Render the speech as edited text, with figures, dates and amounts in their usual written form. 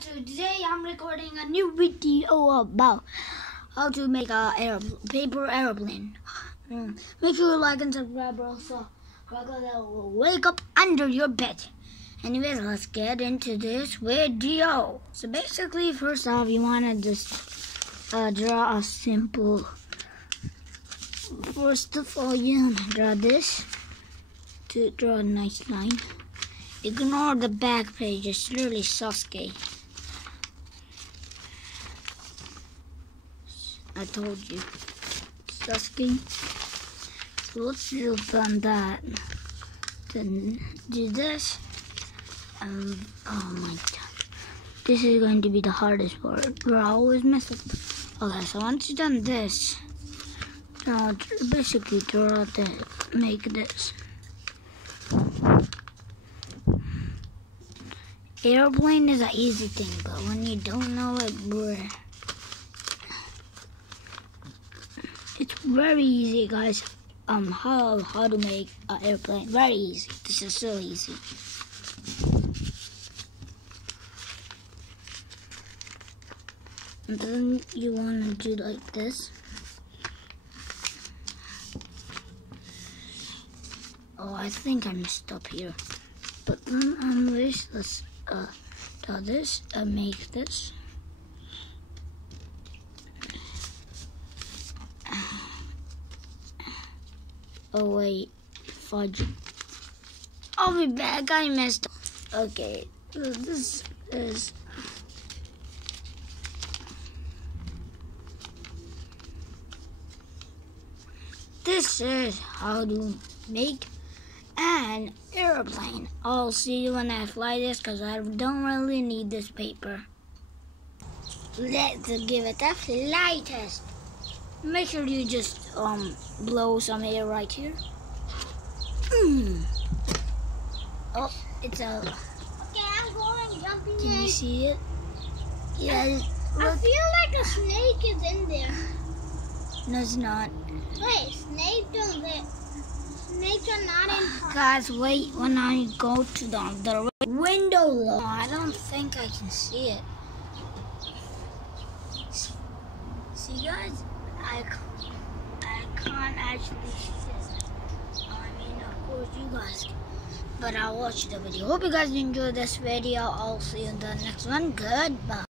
So today I'm recording a new video about how to make a paper airplane. Make sure you like and subscribe also. Because I will wake up under your bed. Anyways, let's get into this video. So basically, first off, you want to just draw a simple. First of all, you want to draw this to draw a nice line. Ignore the back page, it's literally Sasuke. I told you. Sasuke. So let's just on that. Then do this. Oh my god. This is going to be the hardest part. Bro, I always mess up. Okay, so once you've done this, now basically draw this, make this. Airplane is an easy thing, but when you don't know it, bruh, it's very easy, guys. How to make an airplane? Very easy. This is so easy. And then you want to do like this. Oh, I think I messed up here. But then on this, let's draw this and make this. Oh wait, fudge. I'll be back, I messed up. Okay, so this is how to make an airplane. I'll see you when I fly this because I don't really need this paper. Let's give it a fly test. Make sure you just blow some air right here. Oh, it's a. Okay, I'm going jumping in. Can you see it? Yeah. I feel like a snake is in there. No, it's not. Wait, snakes don't live. Snakes are not in. Guys, wait when I go to the window. I don't think I can see it. See, guys, I can't actually see it. I mean, of course, you guys can. But I'll watch the video. Hope you guys enjoyed this video. I'll see you in the next one. Goodbye.